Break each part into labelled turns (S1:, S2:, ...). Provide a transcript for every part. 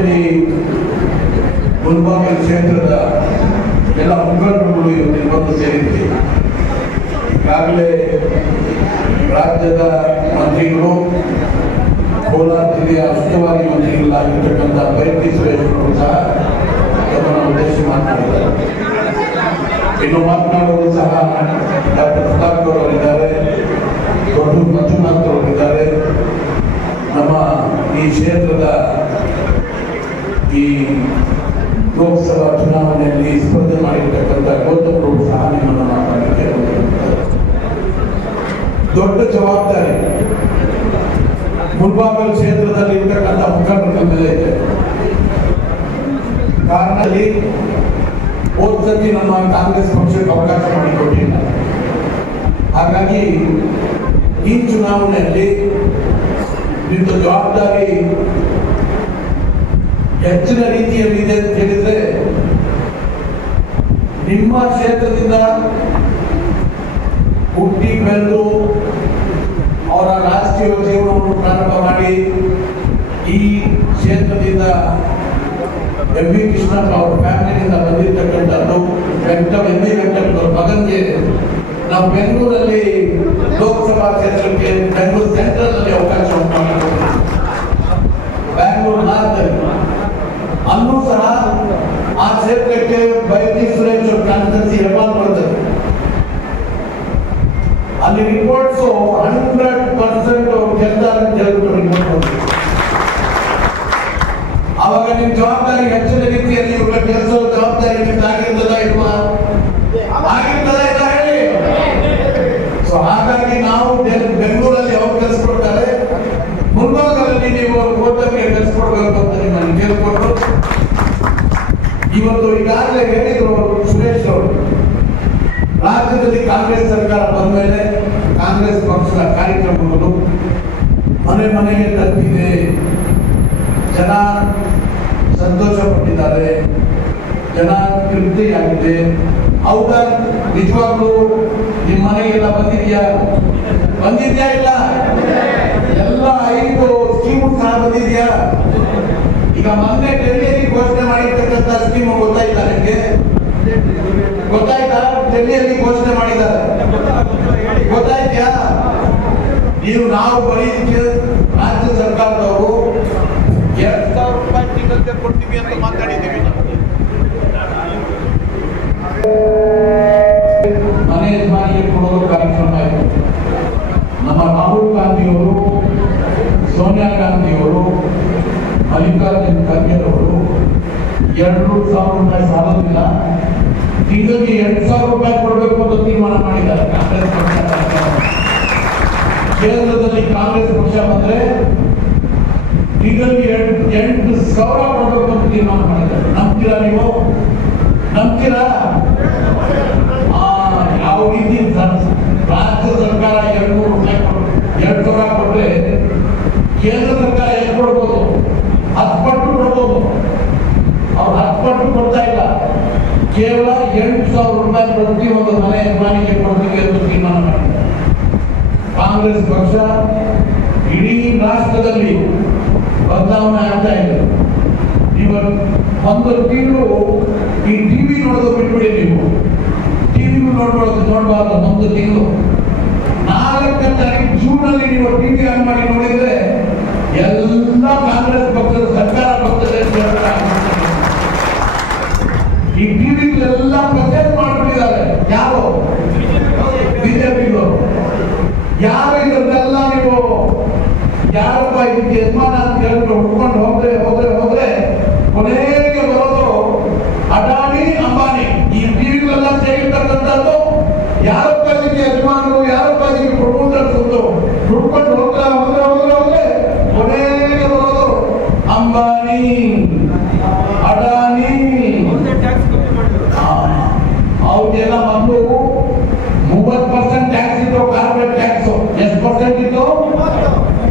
S1: ಸಭೆಯಲ್ಲಿ ಮುಲ್ಬಾಗಿಲು ಕ್ಷೇತ್ರದ ಎಲ್ಲ ಮುಖಂಡರುಗಳು ಇವತ್ತು ಬಂದು ಸೇರಿದ್ದೀವಿ ಈಗಾಗಲೇ ರಾಜ್ಯದ ಮಂತ್ರಿಗಳು, ಕೋಲಾರ ಜಿಲ್ಲೆಯ ಉಸ್ತುವಾರಿ ಮಂತ್ರಿಗಳಾಗಿರ್ತಕ್ಕಂಥ ಬೈರತಿ ಸುರೇಶ್ವರು ಸಹ ತಮ್ಮನ್ನು ಉದ್ದೇಶಿಸಿ ಮಾತನಾಡಿದ್ದಾರೆ ಇನ್ನು ಸಹ ಡಾಕ್ಟರ್ ಸುಧಾಕರ್ ಅವರಿದ್ದಾರೆ ದೊಡ್ಡ ಮಂಜುನಾಥ್ ಅವರಿದ್ದಾರೆ. ನಮ್ಮ ಈ ಕ್ಷೇತ್ರದ ಈ ಲೋಕಸಭಾ ಚುನಾವಣೆಯಲ್ಲಿ ಸ್ಪರ್ಧೆ ಮಾಡಿರ್ತಕ್ಕಂಥ ಗೌತಮ್ ಪ್ರಭು ಸಹ ನಿಮ್ಮನ್ನು ಮಾತಾಡಲಿಕ್ಕೆ. ದೊಡ್ಡ ಜವಾಬ್ದಾರಿ. ಮುಲ್ಬಾಗಲ್ ಕ್ಷೇತ್ರದಲ್ಲಿ ಇರ್ತಕ್ಕಂಥ ಮುಖಂಡರ ಮೇಲೆ ಇದೆ. ಕಾರಣದಲ್ಲಿ ಹೋದ ನಮ್ಮ ಕಾಂಗ್ರೆಸ್ ಪಕ್ಷಕ್ಕೆ ಅವಕಾಶ ಮಾಡಿಕೊಟ್ಟಿಲ್ಲ. ಹಾಗಾಗಿ ಈ ಚುನಾವಣೆಯಲ್ಲಿ ನಿಮ್ಮ ಜವಾಬ್ದಾರಿ ಹೆಚ್ಚಿನ ರೀತಿಯಲ್ಲಿದೆ ಅಂತ ಹೇಳಿದ್ರೆ, ನಿಮ್ಮ ಕ್ಷೇತ್ರದಿಂದ ಹುಟ್ಟಿ ಬೆಳೆದು ಅವರ ರಾಷ್ಟ್ರೀಯ ಜೀವನವನ್ನು ಪ್ರಾರಂಭ ಮಾಡಿ, ಈ ಕ್ಷೇತ್ರದಿಂದ ಎಂ ವಿ ಕೃಷ್ಣಪ್ಪ ಅವರ ಫ್ಯಾಮಿಲಿಯಿಂದ ಬಂದಿರತಕ್ಕಂಥದ್ದು ವೆಂಕಟ ಎಂ ವಿ ವೆಂಕಟಪ್ಪನವರ ಮಗನಿಗೆ, ನಾವು ಬೆಂಗಳೂರಲ್ಲಿ ಲೋಕಸಭಾ ಕ್ಷೇತ್ರಕ್ಕೆ, ಬೆಂಗಳೂರು ಸೆಂಟ್ರಲ್ also 100% ತೃಪ್ತಿಯಾಗಿದೆ ಅವರ ನಿಜವಾಗ್ಲೂ ನಿಮ್ಮ ಮನೆಗೆಲ್ಲ ಬಂದಿದ್ಯಾ ಬಂದಿದ್ಯಾ ಇಲ್ಲ? ಎಲ್ಲ ಐದು ಸ್ಕೀಮ್ ಸಹ ಬಂದಿದ್ಯಾ ಈಗ ಮೊನ್ನೆ ಡೆಲ್ಲಿಯಲ್ಲಿ ಘೋಷಣೆ ಮಾಡಿರ್ತಕ್ಕಂಥ ಸ್ಕೀಮ್ ಗೊತ್ತಾಯ್ತಾ ನಿಮಗೆ? ಗೊತ್ತಾಯ್ತಾ? ಡೆಲ್ಲಿಯಲ್ಲಿ ಘೋಷಣೆ ಮಾಡಿದ್ದಾರೆ. ಗೊತ್ತಾಯ್ತ್ಯಾ ನೀವು ನಾವು ಬರೀ ರಾಜ್ಯ ಸರ್ಕಾರದವರು. ಎರಡ್ ಸಾವಿರ ರೂಪಾಯಿ ತಿಂಗಳಿಗೆ ಕೊಡ್ತೀವಿ ಅಂತ ಮಲ್ಲಿಕಾರ್ಜುನ್ ಖರ್ಗೆ ಅವರು ಎರಡು ಸಾವಿರ ರೂಪಾಯಿ ಸಾಲೋದಿಲ್ಲ ತಿಂಗಳಿಗೆ ಎಂಟು ಸಾವಿರ ರೂಪಾಯಿ ಕೊಡಬೇಕು ಅಂತ ತೀರ್ಮಾನ ಮಾಡಿದ್ದಾರೆ. ಕಾಂಗ್ರೆಸ್ ಪಕ್ಷ ಕೇಂದ್ರದಲ್ಲಿ ಕಾಂಗ್ರೆಸ್ ಪಕ್ಷ ಬಂದ್ರೆ ತಿಂಗಳಿಗೆ ಎಂಟು ಎಂಟು ಸಾವಿರ ಕೊಡಬೇಕು ಅಂತ ತೀರ್ಮಾನ ಮಾಡಿದ್ದಾರೆ. ನಂಬ್ತೀರಾ ನೀವು? ನಂಬ್ತೀರಾ ಆ, ಯಾವ ರೀತಿ ಸ- ರಾಜ್ಯ ಸರ್ಕಾರ ಎರಡು ನೂರು ರೂಪಾಯಿ ಕೊಡ್- ಎರಡು ಸಾವಿರ ಕೊಟ್ರೆ ಕೇಂದ್ರ ಸರ್ಕಾರ ಎಷ್ಟು ಕೊಡ್ಬೋದು ಹತ್ತು ಪಟ್ಟು ಕೊಡ್ಬೋದು ಅವ್ರು ಹತ್ತು ಪಟ್ಟು ಕೊಡ್ತಾ ಇಲ್ಲ ಕೇವಲ ಎಂಟು ಸಾವಿರ ರೂಪಾಯಿ ಪ್ರತಿ ಒಂದು ಮನೆ ಯಜಮಾನಿಗೆ ಕೊಡ್ತೀವಿ ಅಂತ ತೀರ್ಮಾನ ಮಾಡಿದ್ದಾರೆ ಕಾಂಗ್ರೆಸ್ ಪಕ್ಷ ಇಡೀ ರಾಷ್ಟ್ರದಲ್ಲಿ ಬದಲಾವಣೆ ಆಗ್ತಾ ಇದೆ. ಇವರು ಒಂದು ತಿಂಗಳು ಈ ಟಿವಿ ನೋಡೋದು ಬಿಟ್ಬಿಡಿ ನೀವು. ಟಿವಿ ನೋಡ್ಕೊಳ್ಳೋದು ನೋಡಬಾರ್ದು, ಒಂದು ತಿಂಗಳು. ನಾಲ್ಕನೇ ತಾರೀಕು ಜೂನ್ ಅಲ್ಲಿ ನೀವು ಟಿವಿ ಆನ್ ಮಾಡಿ ನೋಡಿದ್ರೆ ಎಲ್ಲ ಕಾಂಗ್ರೆಸ್ ಪಕ್ಷದ ಸರ್ಕಾರ ಬರ್ತದೆ ಅಂತ ಹೇಳ್ತಾರೆ. ಈ ಟಿವಿಗಳೆಲ್ಲ ಪ್ರಚಾರ ಮಾಡ್ಬಿಟ್ಟಿದ್ದಾರೆ ಯಾರು ಬಿಜೆಪಿಗಳು ಯಾರು ಇದನ್ನೆಲ್ಲ ನೀವು ಯಾರಪ್ಪ ಇದಕ್ಕೆ ಯಜಮಾನ ಅಂತ ಹೇಳ್ಬಿಟ್ಟು ಹುಡ್ಕೊಂಡು ಹೋದ್ರೆ ಹೋದ್ರೆ ಹೋದ್ರೆ ಕೊನೆಗೆ ಬರೋದು ಅಡಾನಿ ಅಂಬಾನಿ ಈ ಟಿವಿಗಳೆಲ್ಲ ಸೇರಿರ್ತಕ್ಕಂಥದ್ದು ಯಾರಪ್ಪ ಇದಕ್ಕೆ ಯಜಮಾನರು ಯಾರಪ್ಪ ಇದಕ್ಕೆ ಪ್ರಮೋಟರ್ ಅಂತ ಹುಡ್ಕೊಂಡು ಹೋಗ್ತಾ ಹೋದ್ರೆ ಹೋದ್ರೆ ಹೋದ್ರೆ ಕೊನೆಗೆ ಬರೋದು ಅಂಬಾನಿ, ಅಡಾನಿ. ಅವ್ರಿಗೆಲ್ಲ ಮೊದಲು ಮೂವತ್ತು ಪರ್ಸೆಂಟ್ ಟ್ಯಾಕ್ಸ್ ಇತ್ತು ಕಾರ್ಪೊರೇಟ್ ಟ್ಯಾಕ್ಸ್ ಎಷ್ಟು ಪರ್ಸೆಂಟ್ ಇತ್ತು?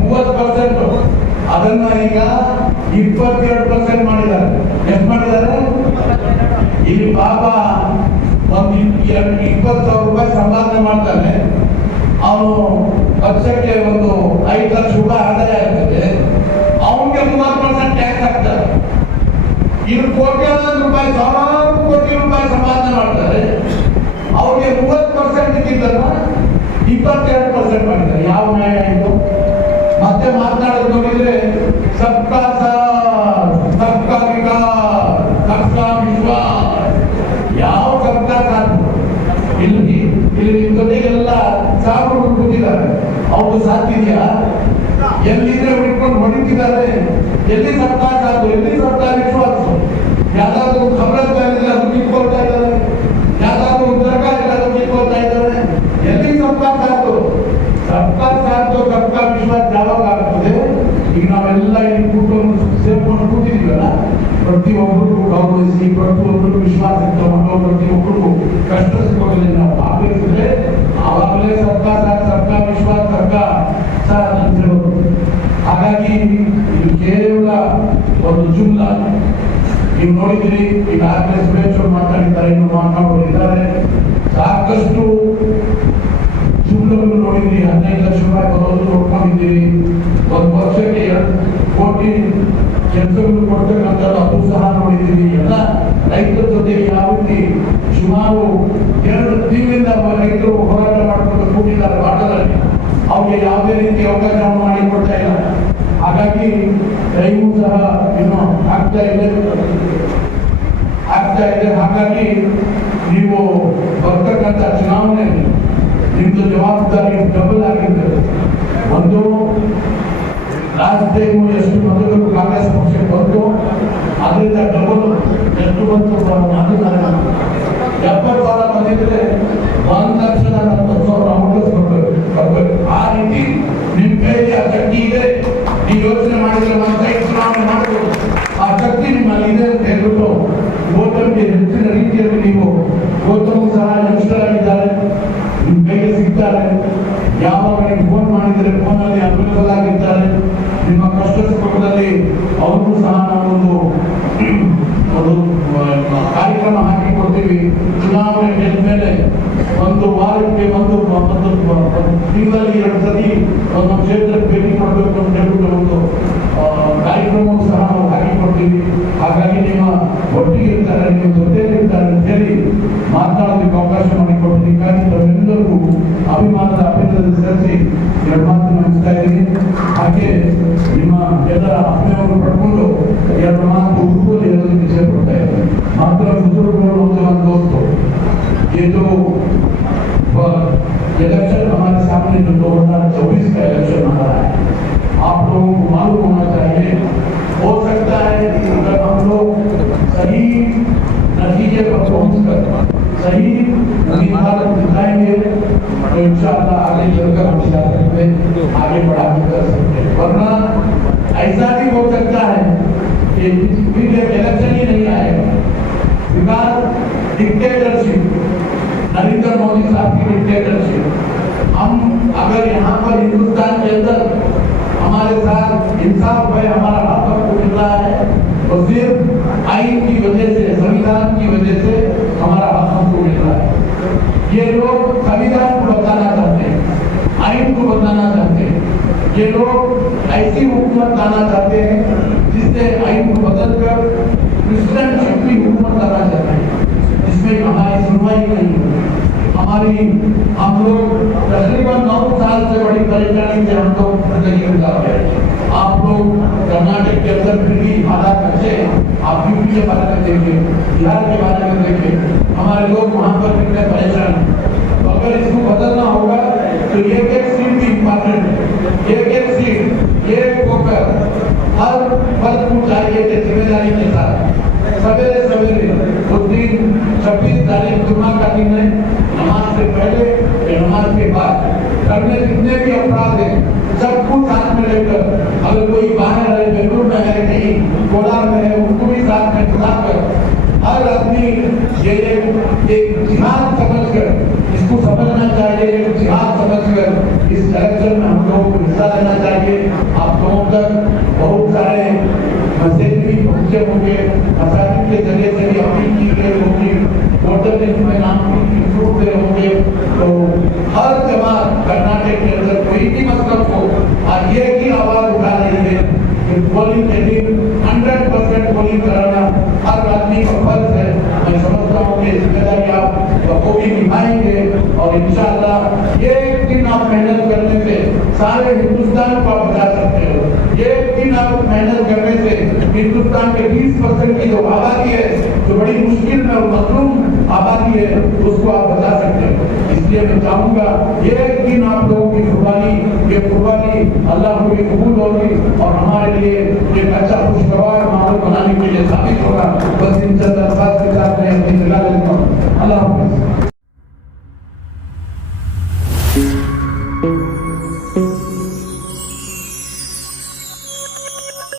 S1: ಮೂವತ್ತು ಪರ್ಸೆಂಟ್ ಅದನ್ನ ಈಗ ಇಪ್ಪತ್ತೆರಡು ಪರ್ಸೆಂಟ್ ಮಾಡಿದ್ದಾರೆ ಎಷ್ಟು ಮಾಡಿದ್ದಾರೆ ಇಲ್ಲಿ ಪಾಪ ಒಂದು ಎರಡು ಇಪ್ಪತ್ತು ಸಾವಿರ ರೂಪಾಯಿ ಸಂಪಾದನೆ ಮಾಡ್ತಾನೆ ಅವನು ವರ್ಷಕ್ಕೆ ಒಂದು ಐದು ಲಕ್ಷ ರೂಪಾಯಿ ಆದಾಯ ಆಗ್ತದೆ ಅವನಿಗೆ ಮೂವತ್ತು ಪರ್ಸೆಂಟ್ ಟ್ಯಾಕ್ಸ್ ಹಾಕ್ತಾರೆ ಇನ್ನು ಕೋಟ್ಯಾಂತರ ರೂಪಾಯಿ, ಸಾವಿರಾರು ಕೋಟಿ ರೂಪಾಯಿ ಸಂಪಾದನೆ ಮಾಡ್ತಾರೆ. ಅವ್ರಿಗೆ ಮೂವತ್ತು ಪರ್ಸೆಂಟ್ ಇದ್ದಿದ್ದನ್ನ ಇಪ್ಪತ್ತೆರಡು ಪರ್ಸೆಂಟ್ ಮಾಡಿದ್ದಾರೆ. ಯಾವ ನ್ಯಾಯ ಇದು? ಮತ್ತೆ ಮಾತನಾಡೋದು ನೋಡಿದ್ರೆ ಸಬ್ಕಾ ಸಬ್ಕಾ ವಿಕಾಸ್ ಸಬ್ಕಾ ವಿಶ್ವಾಸ್ ಯಾವ ಸಬ್ಕಾ ಸಾಥ್ ಇಲ್ಲಿ ಇಲ್ಲಿ ನಿಮ್ ಜೊತೆಗೆಲ್ಲ ಸಾಕು ಕೂತಿದ್ದಾರೆ. ಅವ್ರು ಸಾಧಿದ್ಯಾ ಎಲ್ಲಿದ್ರೆ ಹಿಡ್ಕೊಂಡು ಹೊಡಿತಿದ್ದಾರೆ? ಎಲ್ಲಿ ಸಬ್ಕಾ ಸಾಧು ಎಲ್ಲಿ ಸಬ್ಕಾ ವಿಶ್ವಾಸ ಇದ್ರೆ ಅದು ಕಿತ್ಕೊಳ್ತಾ ಇದ್ದಾರೆ. ಸರ್ಕಾರ ಇದ್ರೆ ಕಿತ್ಕೊಳ್ತಾ ಇದ್ದಾರೆ. ಎಲ್ಲಿ ಸಬ್ಕಾ ಸಾಧು ಸಬ್ಕಾ ಸಾಧು ಸಬ್ಕಾ ವಿಶ್ವಾಸ ಯಾವಾಗ ಆಗ್ತದೆ ಈಗ ನಾವೆಲ್ಲ ಈ ಕುಟುಂಬ ಸೇರ್ಕೊಂಡು ಕೂತಿದೀವಲ್ಲ ಪ್ರತಿಯೊಬ್ಬರಿಗೂ ಗೌರವಿಸಿ ಪ್ರತಿಯೊಬ್ಬರಿಗೂ ವಿಶ್ವಾಸ ತಗೊಂಡು ಪ್ರತಿಯೊಬ್ಬರಿಗೂ ಕಷ್ಟ ಸುಖದಲ್ಲಿ ನಾವು ಭಾಗವಹಿಸಿದ್ರೆ ಆವಾಗಲೇ ಸಬ್ಕಾ ಸಾಥ್ ವಿಶ್ವಾಸ ಸಬ್ಕಾ ಸಾಥ್ ಅಂತ ಹೇಳೋದು. ಹಾಗಾಗಿ ಇದು ಕೇವಲ ಒಂದು ಜುಮ್ಲ. ನೀವು ನೋಡಿದಿರಿ ಈಗಾಗಲೇ ಸುರೇಶ್ ಅವರು ಮಾತಾಡಿದ್ದಾರೆ ಇನ್ನು ಇದ್ದಾರೆ. ಸಾಕಷ್ಟು ಶುಲ್ಕವನ್ನು ನೋಡಿದ್ರಿ ಹದಿನೈದು ಲಕ್ಷ ರೂಪಾಯಿ ಬರೋದು ನೋಡ್ಕೊಂಡಿದ್ದೀರಿ ಒಂದು ವರ್ಷಕ್ಕೆ ಎರಡು ಕೋಟಿ ಕೆಲಸಗಳು ಕೊಡ್ತಕ್ಕಂಥ ಅದು ಸಹ ನೋಡಿದ್ದೀವಿ. ಎಲ್ಲ ರೈತರ ಜೊತೆ ಯಾವ ರೀತಿ ಸುಮಾರು ಎರಡು ತಿಂಗಳಿಂದ ರೈತರು ಹೋರಾಟ ಮಾಡ್ಕೊಂಡು ಕೂತಿದ್ದಾರೆ ಬಾಟದಲ್ಲಿ ಅವ್ರಿಗೆ ಯಾವುದೇ ರೀತಿ ಅವಕಾಶ ಮಾಡಿಕೊಡ್ತಾ ಇಲ್ಲ. ಹಾಗಾಗಿ ಟೈಮು ಸಹ ಇನ್ನು ಆಗ್ತಾ ಇದೆ. ಆಗ್ತಾ ಇದೆ ಹಾಗಾಗಿ ನೀವು ಬರ್ತಕ್ಕಂಥ ಚುನಾವಣೆ ನಿಮ್ದು ಜವಾಬ್ದಾರಿ ಡಬಲ್ ಆಗಿರ್ತದೆ. ಒಂದು ಲಾಸ್ಟ್ ಟೈಮ್ ಎಷ್ಟು ಮತಗಳು ಕಾಂಗ್ರೆಸ್ ಪಕ್ಷಕ್ಕೆ ಬಂತು ಅದರಿಂದ ಡಬಲ್ ಎಷ್ಟು ಬಂತು ಅದು ನನಗೆ ಎಪ್ಪತ್ತು ಸಾವಿರ ಬಂದಿದ್ರೆ ಒಂದು ಲಕ್ಷದ ನಲವತ್ತು ಸಾವಿರ ವಾಪಸ್ ಕೊಡ್ಬೇಕು ಬರ್ಬೇಕು ಆ ರೀತಿ ನಿಮ್ ಕೈಯಲ್ಲಿ ಆ ಶಕ್ತಿ ಇದೆ ನೀವು ಯೋಚನೆ ಮಾಡಿದ್ರೆ ಒಂದು ಸೈಡ್ ಚುನಾವಣೆ ಮಾಡಬಹುದು ಆ ಶಕ್ತಿ ನಿಮ್ಮಲ್ಲಿ ಇದೆ ಅಂತ ಹೇಳ್ಬಿಟ್ಟು ಗೌತಮ್ಗೆ ಹೆಚ್ಚಿನ ರೀತಿಯಲ್ಲಿ ನೀವು ಗೌತಮ್ ಸಹ ಯಂಗ್ಸ್ಟರ್ ಆಗಿದ್ದಾರೆ ನಿಮ್ ಕೈಗೆ ಸಿಗ್ತಾರೆ ಯಾವಾಗ ನೀವು ಫೋನ್ ಮಾಡಿದರೆ ಫೋನಲ್ಲಿ ಅವೈಲೇಬಲ್ ಆಗಿರ್ತಾರೆ ನಿಮ್ಮ ಕಷ್ಟ ಸುಖದಲ್ಲಿ ಅವ್ರಿಗೂ ಸಹ ನಾವೊಂದು ಒಂದು ಆ, ಕಾರ್ಯಕ್ರಮ ಹಾಕಿ ಕೊಡ್ತೀವಿ ಚುನಾವಣೆ ಗೆದ್ದ ಮೇಲೆ ಒಂದು ಬಂದು ಒಂದು ತಿಂಗಳಲ್ಲಿ ಎರಡು ಸತಿ ಒಂದು ಕ್ಷೇತ್ರಕ್ಕೆ ಭೇಟಿ ಕೊಡಬೇಕು ಅಂತ ಹೇಳ್ಬಿಟ್ಟು ಒಂದು ಕಾರ್ಯಕ್ರಮ ಸಹ ನಾವು ಹಾಕಿ ಕೊಡ್ತೀವಿ ಹಾಗಾಗಿ ನಿಮ್ಮ ಒಟ್ಟಿಗೆ ಇರ್ತಾರೆ, ನಿಮ್ಮ ಜೊತೆಯಲ್ಲಿ ಇರ್ತಾರೆ ಅಂತ ಹೇಳಿ ಮಾತನಾಡೋದಕ್ಕೆ ಅವಕಾಶ ಮಾಡಿಕೊಟ್ಟಿದ್ದಕ್ಕಾಗಿ ತಾವೆಲ್ಲರಿಗೂ ಅಭಿಮಾನದ ಅಭಿನಂದನೆ ಸಲ್ಲಿಸಿ ಎರಡು ಮಾತು ನಮಿಸ್ತಾ ಇದ್ದೀನಿ. ಹಾಗೆ میں آگے بڑھا کے کر سکتے ہیں ورنہ ایسا بھی ہو سکتا ہے کہ الیکشن ہی نہیں آئے گا۔ بکاز ڈکٹیٹرشپ نریندر مودی صاحب کی ڈکٹیٹرشپ ہم اگر یہاں حکومت لانا چاہتے ہیں، جس سے آئین کو بدل کر پریسیڈنٹ شکلی حکومت لانا چاہتے ہیں۔ جس میں ہماری سنوائی نہیں ہو ہماری ہم لوگ تقریباً نو سال سے بڑی پریشانی سے ہم لوگ زندگی گزار رہے ہیں۔ آپ لوگ کرناٹک کے اندر پھر بھی حالات اچھے ہیں، آپ یو پی کے بارے میں دیکھیں، بہار کے بارے میں دیکھیں۔ چھبیس تاریخ جمعہ کا دن ہے۔ نماز سے پہلے نماز کے بعد۔ گھر میں جتنے بھی افراد ہیں، سب کو ساتھ میں لے کر، اگر کوئی باہر ہے، بنگلور میں ہے، کہیں کولار میں ہے ان کو بھی ساتھ میں چلا کر ہر آدمی یہ ایک جہاد سمجھ کر، اس کو سمجھنا چاہیے، ایک جہاد سمجھ کر، اس الیکشن میں ہم لوگوں کو حصہ لینا چاہیے۔ آپ لوگوں تک بہت سارے مسجد بھی پہنچے ہوں گے، مساجد کے ذریعے مختلف میدان میں ڈوبتے ہوں گے تو ہر جماعت کرناٹک کے اندر کوئی بھی مطلب ہو اور یہ کی آواز اٹھا رہی ہے کہ پولنگ کے دن ہنڈریڈ پرسینٹ پولنگ کرانا ہر آدمی کا فرض ہے میں سمجھتا ہوں کہ اس ذمہ داری آپ بخوبی نبھائیں گے اور انشاءاللہ یہ ایک دن آپ محنت کرنے سے سارے ہندوستان پر ہندوستان کے بیس پرسنٹ کی جو آبادی ہے، جو بڑی مشکل میں اور مظلوم آبادی ہے، اس کو آپ بتا سکتے ہیں۔ اس لیے میں چاہوں گا، یہ ایک دن آپ لوگوں کی قربانی، یہ قربانی اللہ کو بھی قبول ہوگی اور ہمارے لیے ایک اچھا خوشگوار ماحول بنانے کے لیے ثابت ہوگا۔ بس ان چند